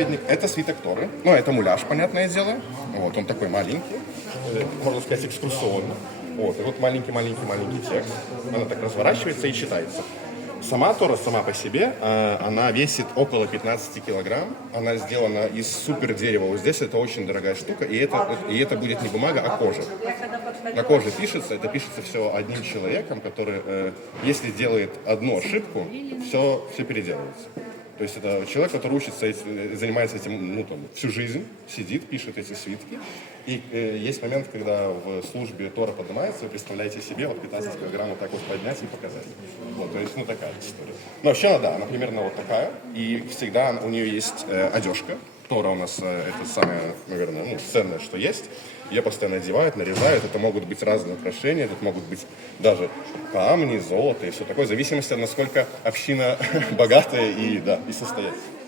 заповедник, это свиток Торы. Ну, это муляж, понятное дело. Вот, он такой маленький, можно сказать, экскурсионный. Вот, и вот маленький-маленький текст. Она так разворачивается и читается. Сама Тора, сама по себе, она весит около 15 килограмм. Она сделана из супер дерева. Вот здесь это очень дорогая штука. И это будет не бумага, а кожа. На коже пишется. Это пишется все одним человеком, который, если делает одну ошибку, все переделывается. То есть это человек, который учится, занимается этим всю жизнь, сидит, пишет эти свитки. И есть момент, когда в службе Тора поднимается, вы представляете себе, вот 15 килограмм вот так вот поднять и показать. Вот, то есть, такая история. Но вообще, да, она примерно вот такая. И всегда у нее есть одежка. Тора у нас это самое, наверное, ценное, что есть. Ее постоянно одевают, наряжают. Это могут быть разные украшения, это могут быть даже камни, золото и все такое, в зависимости от насколько община богатая и состоятельная.